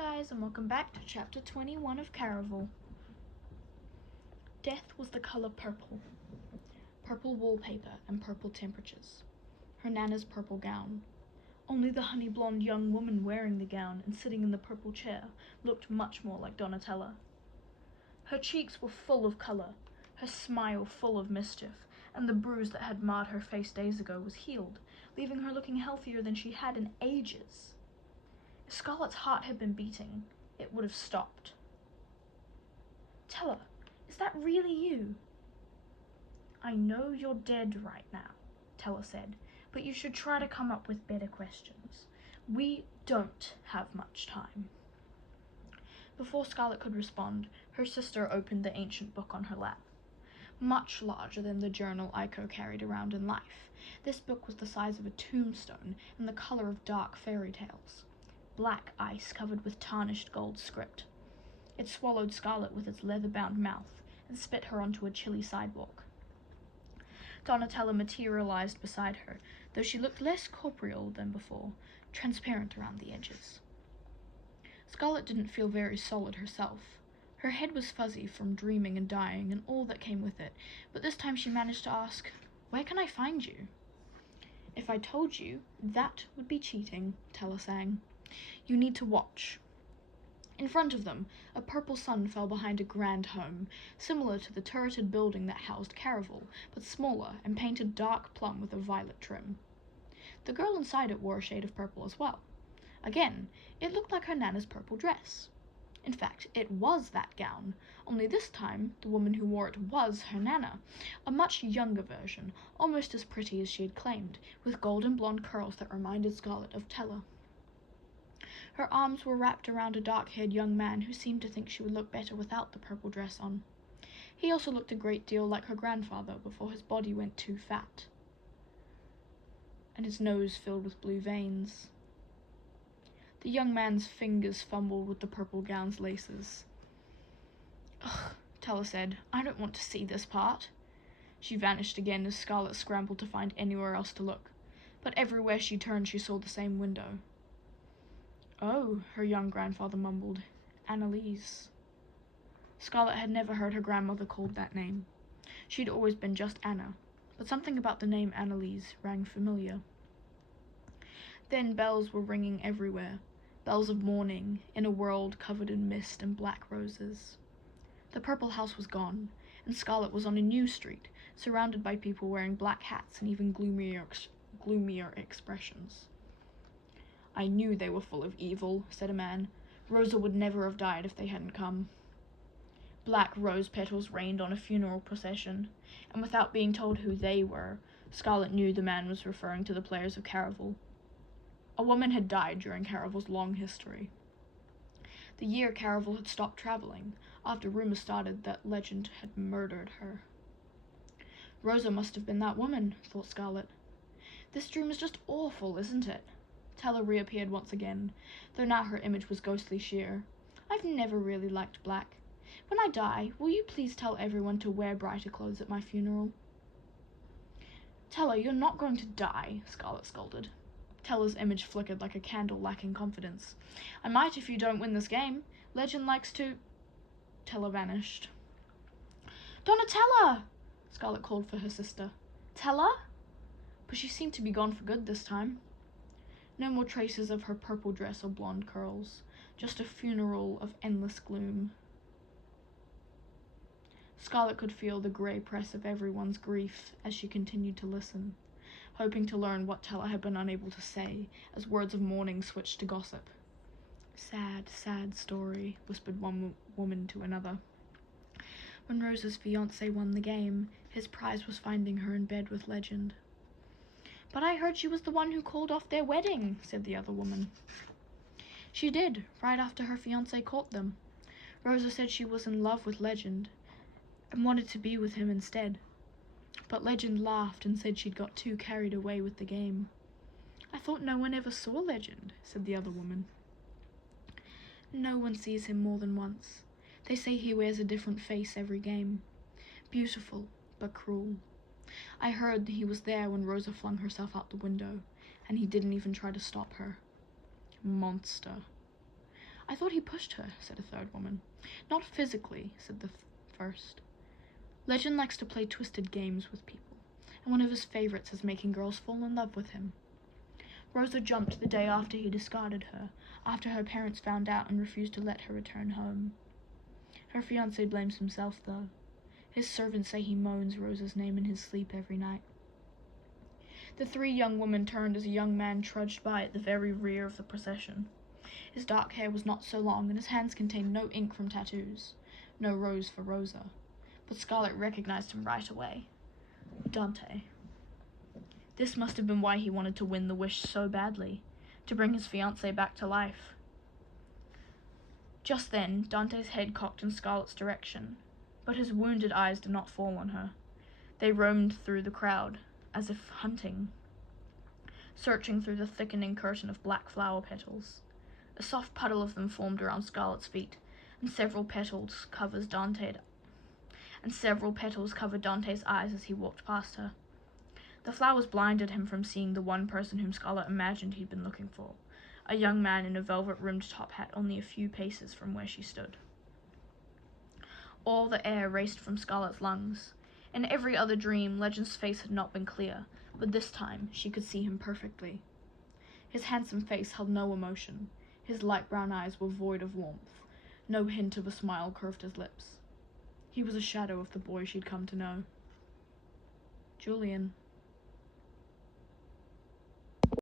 guys, and welcome back to chapter 21 of Caraval. Death was the colour purple. Purple wallpaper and purple temperatures. Her nana's purple gown. Only the honey blonde young woman wearing the gown and sitting in the purple chair looked much more like Donatella. Her cheeks were full of colour, her smile full of mischief, and the bruise that had marred her face days ago was healed, leaving her looking healthier than she had in ages. If Scarlet's heart had been beating, it would have stopped. "Tella, is that really you?" "I know you're dead right now," Tella said, "but you should try to come up with better questions. We don't have much time." Before Scarlet could respond, her sister opened the ancient book on her lap. Much larger than the journal Aiko carried around in life, this book was the size of a tombstone and the color of dark fairy tales. Black ice covered with tarnished gold script. It swallowed Scarlet with its leather-bound mouth and spit her onto a chilly sidewalk. Donatella materialized beside her, though she looked less corporeal than before, transparent around the edges. Scarlet didn't feel very solid herself. Her head was fuzzy from dreaming and dying and all that came with it, but this time she managed to ask, "Where can I find you?" "If I told you, that would be cheating," Tella sang. "You need to watch." In front of them, a purple sun fell behind a grand home, similar to the turreted building that housed Caraval, but smaller and painted dark plum with a violet trim. The girl inside it wore a shade of purple as well. Again, it looked like her nana's purple dress. In fact, it was that gown, only this time the woman who wore it was her nana, a much younger version, almost as pretty as she had claimed, with golden blonde curls that reminded Scarlet of Tella. Her arms were wrapped around a dark-haired young man who seemed to think she would look better without the purple dress on. He also looked a great deal like her grandfather before his body went too fat, and his nose filled with blue veins. The young man's fingers fumbled with the purple gown's laces. "Ugh," Tella said, "I don't want to see this part." She vanished again as Scarlet scrambled to find anywhere else to look, but everywhere she turned she saw the same window. "Oh," her young grandfather mumbled, "Annalise." Scarlet had never heard her grandmother called that name. She'd always been just Anna, but something about the name Annalise rang familiar. Then bells were ringing everywhere, bells of morning, in a world covered in mist and black roses. The purple house was gone, and Scarlet was on a new street, surrounded by people wearing black hats and even gloomier expressions. "I knew they were full of evil," said a man. "Rosa would never have died if they hadn't come." Black rose petals rained on a funeral procession, and without being told who they were, Scarlet knew the man was referring to the players of Caraval. A woman had died during Caraval's long history. The year Caraval had stopped traveling, after rumors started that Legend had murdered her. Rosa must have been that woman, thought Scarlet. This dream is just awful, isn't it? Tella reappeared once again, though now her image was ghostly sheer. "I've never really liked black. When I die, will you please tell everyone to wear brighter clothes at my funeral?" "Tella, you're not going to die," Scarlet scolded. Tella's image flickered like a candle lacking confidence. "I might if you don't win this game. Legend likes to—" Tella vanished. "Donatella!" Scarlet called for her sister. "Tella?" But she seemed to be gone for good this time. No more traces of her purple dress or blonde curls, just a funeral of endless gloom. Scarlet could feel the grey press of everyone's grief as she continued to listen, hoping to learn what Tella had been unable to say as words of mourning switched to gossip. "Sad, sad story," whispered one woman to another. "When Rosa's fiancé won the game, his prize was finding her in bed with Legend." "But I heard she was the one who called off their wedding," said the other woman. "She did, right after her fiancé caught them. Rosa said she was in love with Legend and wanted to be with him instead. But Legend laughed and said she'd got too carried away with the game." "I thought no one ever saw Legend," said the other woman. "No one sees him more than once. They say he wears a different face every game. Beautiful, but cruel. I heard he was there when Rosa flung herself out the window, and he didn't even try to stop her. Monster. "I thought he pushed her," said a third woman. "Not physically," said the first. "Legend likes to play twisted games with people, and one of his favorites is making girls fall in love with him. Rosa jumped the day after he discarded her, after her parents found out and refused to let her return home. Her fiancé blames himself, though. His servants say he moans Rosa's name in his sleep every night." The three young women turned as a young man trudged by at the very rear of the procession. His dark hair was not so long, and his hands contained no ink from tattoos, no rose for Rosa. But Scarlet recognized him right away. Dante. This must have been why he wanted to win the wish so badly, to bring his fiancée back to life. Just then, Dante's head cocked in Scarlet's direction, but his wounded eyes did not fall on her. They roamed through the crowd, as if hunting, searching through the thickening curtain of black flower petals. A soft puddle of them formed around Scarlet's feet, and several petals covered Dante's eyes as he walked past her. The flowers blinded him from seeing the one person whom Scarlet imagined he'd been looking for, a young man in a velvet-rimmed top hat only a few paces from where she stood. All the air raced from Scarlet's lungs. In every other dream, Legend's face had not been clear, but this time she could see him perfectly. His handsome face held no emotion. His light brown eyes were void of warmth. No hint of a smile curved his lips. He was a shadow of the boy she'd come to know. "Julian,"